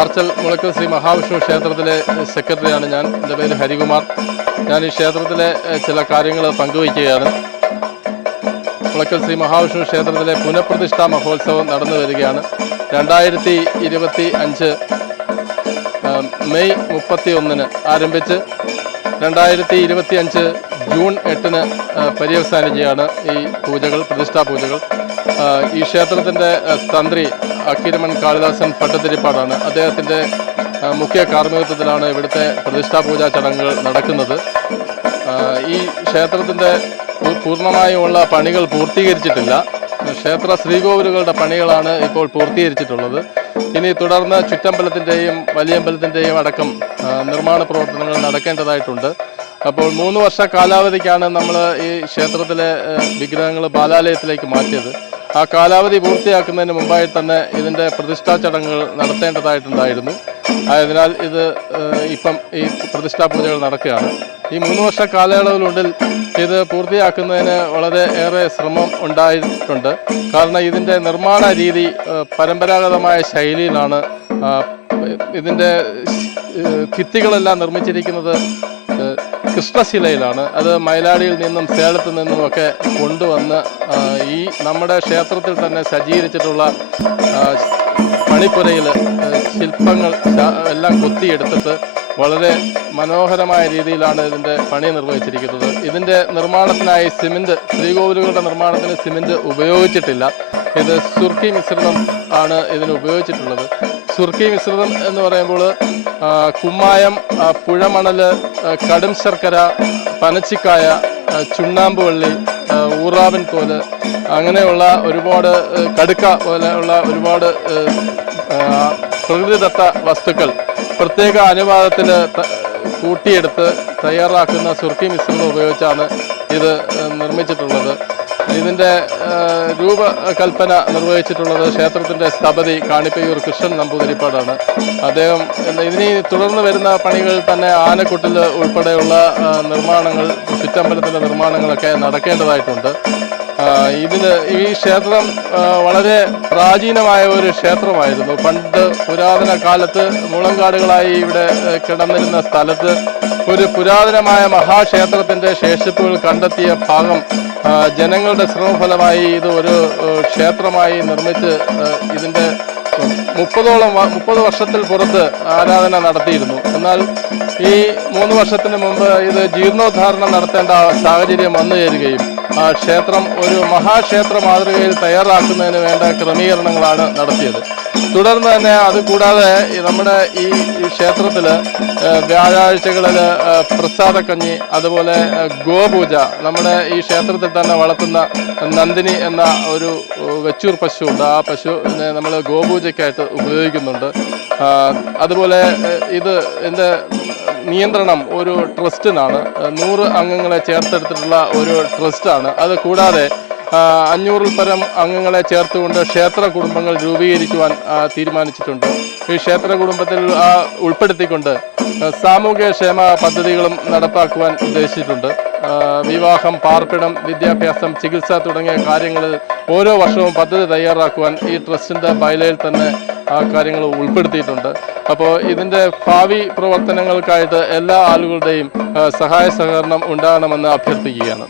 ആർച്ചൽ മുളക്കൽ ശ്രീ മഹാവിഷ്ണു ക്ഷേത്രത്തിലെ സെക്രട്ടറിയാണ് ഞാൻ. എന്റെ പേര് ഹരികുമാർ. ഞാൻ ഈ ക്ഷേത്രത്തിലെ ചില കാര്യങ്ങൾ പങ്കുവയ്ക്കുകയാണ്. മുളക്കൽ ശ്രീ മഹാവിഷ്ണു ക്ഷേത്രത്തിലെ പുനഃപ്രതിഷ്ഠാ മഹോത്സവം നടന്നു വരികയാണ്. രണ്ടായിരത്തി ഇരുപത്തി അഞ്ച് മെയ് മുപ്പത്തി ഒന്നിന് ആരംഭിച്ച് രണ്ടായിരത്തി ഇരുപത്തി അഞ്ച് ജൂൺ എട്ടിന് പര്യവസാനിക്കുകയാണ് ഈ പൂജകൾ പ്രതിഷ്ഠാ പൂജകൾ. ഈ ക്ഷേത്രത്തിന്റെ തന്ത്രി അക്കിരമൻ കാളിദാസൻ ഭട്ടത്തിരിപ്പാടാണ് അദ്ദേഹത്തിന്റെ മുഖ്യ കാർമ്മികത്വത്തിലാണ് ഇവിടുത്തെ പ്രതിഷ്ഠാപൂജാ ചടങ്ങുകൾ നടക്കുന്നത്. ഈ ക്ഷേത്രത്തിന്റെ പൂർണമായുമുള്ള പണികൾ പൂർത്തീകരിച്ചിട്ടില്ല. ക്ഷേത്ര ശ്രീകോവിലുകളുടെ പണികളാണ് ഇപ്പോൾ പൂർത്തീകരിച്ചിട്ടുള്ളത്. ഇനി തുടർന്ന് ചുറ്റമ്പലത്തിന്റെയും വലിയമ്പലത്തിന്റെയും അടക്കം നിർമ്മാണ പ്രവർത്തനങ്ങൾ നടക്കേണ്ടതായിട്ടുണ്ട്. അപ്പോൾ മൂന്ന് വർഷ കാലാവധിക്കാണ് നമ്മൾ ഈ ക്ഷേത്രത്തിലെ വിഗ്രഹങ്ങൾ ബാലാലയത്തിലേക്ക് മാറ്റിയത്. ആ കാലാവധി പൂർത്തിയാക്കുന്നതിന് മുമ്പായി തന്നെ ഇതിന്റെ പ്രതിഷ്ഠാ ചടങ്ങുകൾ നടത്തേണ്ടതായിട്ടുണ്ടായിരുന്നു. ആയതിനാൽ ഇത് ഇപ്പം ഈ പ്രതിഷ്ഠാ പൂജകൾ നടക്കുകയാണ്. ഈ മൂന്ന് വർഷ കാലയളവിലുള്ളിൽ ഇത് പൂർത്തിയാക്കുന്നതിന് വളരെ ഏറെ ശ്രമം ഉണ്ടായിട്ടുണ്ട്. കാരണം ഇതിന്റെ നിർമ്മാണ രീതി പരമ്പരാഗതമായ ശൈലിയിലാണ് ഇതിന്റെ ഭിത്തികളെല്ലാം നിർമ്മിച്ചിരിക്കുന്നത് കൃഷ്ണശിലയിലാണ് അത് മയിലാടിയിൽ നിന്നും സേലത്ത് നിന്നും ഒക്കെ കൊണ്ടുവന്ന് ഈ നമ്മുടെ ക്ഷേത്രത്തിൽ തന്നെ സജ്ജീകരിച്ചിട്ടുള്ള മണിപ്പുരയിൽ ശില്പങ്ങൾ എല്ലാം കൊത്തിയെടുത്തിട്ട് വളരെ മനോഹരമായ രീതിയിലാണ് ഇതിന്റെ പണി നിർവഹിച്ചിരിക്കുന്നത്. ഇതിന്റെ നിർമ്മാണത്തിനായി സിമെന്റ് ശ്രീകോവിലുകളുടെ നിർമ്മാണത്തിന് സിമെന്റ് ഉപയോഗിച്ചിട്ടില്ല. ഇത് സുർക്കി മിശ്രിതം ആണ് ഇതിന് ഉപയോഗിച്ചിട്ടുള്ളത്. സുർക്കി മിശ്രിതം എന്ന് പറയുമ്പോൾ കുമ്മായം പുഴമണൽ കടും ശർക്കര പനച്ചിക്കായ ചുണ്ണാമ്പ് വള്ളി ഊറാവിൻ തോൽ അങ്ങനെയുള്ള ഒരുപാട് കടുക്ക പോലെയുള്ള ഒരുപാട് പ്രകൃതിദത്ത വസ്തുക്കൾ പ്രത്യേക അനുപാതത്തിൽ കൂട്ടിയെടുത്ത് തയ്യാറാക്കുന്ന സുർക്കി മിശ്രിതം ഉപയോഗിച്ചാണ് ഇത് നിർമ്മിച്ചിട്ടുള്ളത്. ഇതിന്റെ രൂപകൽപ്പന നിർവഹിച്ചിട്ടുള്ളത് ക്ഷേത്രത്തിന്റെ സ്ഥപതി കാണിപ്പയ്യൂർ കൃഷ്ണൻ നമ്പൂതിരിപ്പാടാണ്. അദ്ദേഹം ഇതിനി തുടർന്ന് വരുന്ന പണികൾ തന്നെ ആനക്കുട്ടിൽ ഉൾപ്പെടെയുള്ള നിർമ്മാണങ്ങൾ ചുറ്റമ്പലത്തിന്റെ നിർമ്മാണങ്ങളൊക്കെ നടക്കേണ്ടതായിട്ടുണ്ട്. ഇതിന് ഈ ക്ഷേത്രം വളരെ പ്രാചീനമായ ഒരു ക്ഷേത്രമായിരുന്നു. പണ്ട് പുരാതന കാലത്ത് മുളങ്കാടുകളായി ഇവിടെ കിടന്നിരുന്ന സ്ഥലത്ത് ഒരു പുരാതനമായ മഹാക്ഷേത്രത്തിന്റെ ശേഷിപ്പുകൾ കണ്ടെത്തിയ ഭാഗം ജനങ്ങളുടെ ശ്രമഫലമായി ഇത് ഒരു ക്ഷേത്രമായി നിർമ്മിച്ച് ഇതിന്റെ മുപ്പതോളം മുപ്പത് വർഷത്തിൽ പുറത്ത് ആരാധന നടത്തിയിരുന്നു. എന്നാൽ ഈ മൂന്ന് വർഷത്തിന് മുമ്പ് ഇത് ജീർണോദ്ധാരണം നടത്തേണ്ട സാഹചര്യം വന്നു ചേരുകയും ആ ക്ഷേത്രം ഒരു മഹാക്ഷേത്ര മാതൃകയിൽ തയ്യാറാക്കുന്നതിന് വേണ്ട ക്രമീകരണങ്ങളാണ് നടത്തിയത്. തുടർന്ന് തന്നെ അത് കൂടാതെ നമ്മുടെ ഈ ക്ഷേത്രത്തിൽ വ്യാഴാഴ്ചകളിൽ പ്രസാദക്കഞ്ഞി അതുപോലെ ഗോപൂജ നമ്മുടെ ഈ ക്ഷേത്രത്തിൽ തന്നെ വളർത്തുന്ന നന്ദിനി എന്ന ഒരു വെച്ചൂർ പശു ഉണ്ട്. ആ പശുവിനെ നമ്മൾ ഗോപൂജയ്ക്കായിട്ട് ഉപയോഗിക്കുന്നുണ്ട്. അതുപോലെ ഇത് എന്റെ നിയന്ത്രണം ഒരു ട്രസ്റ്റിനാണ്. നൂറ് അംഗങ്ങളെ ചേർത്തെടുത്തിട്ടുള്ള ഒരു ട്രസ്റ്റാണ്. അത് കൂടാതെ അഞ്ഞൂറിൽ പരം അംഗങ്ങളെ ചേർത്തുകൊണ്ട് ക്ഷേത്ര കുടുംബങ്ങൾ രൂപീകരിക്കുവാൻ തീരുമാനിച്ചിട്ടുണ്ട്. ഈ ക്ഷേത്ര കുടുംബത്തിൽ ഉൾപ്പെടുത്തിക്കൊണ്ട് സാമൂഹ്യ ക്ഷേമ പദ്ധതികളും നടപ്പാക്കുവാൻ ഉദ്ദേശിച്ചിട്ടുണ്ട്. വിവാഹം പാർപ്പിടം വിദ്യാഭ്യാസം ചികിത്സ തുടങ്ങിയ കാര്യങ്ങളിൽ ഓരോ വർഷവും പദ്ധതി തയ്യാറാക്കുവാൻ ഈ ട്രസ്റ്റിന്റെ ബൈലയിൽ തന്നെ ആ കാര്യങ്ങൾ ഉൾപ്പെടുത്തിയിട്ടുണ്ട്. അപ്പോൾ ഇതിന്റെ ഭാവി പ്രവർത്തനങ്ങൾക്കായിട്ട് എല്ലാ ആളുകളുടെയും സഹായ സഹകരണം ഉണ്ടാകണമെന്ന് അഭ്യർത്ഥിക്കുകയാണ്.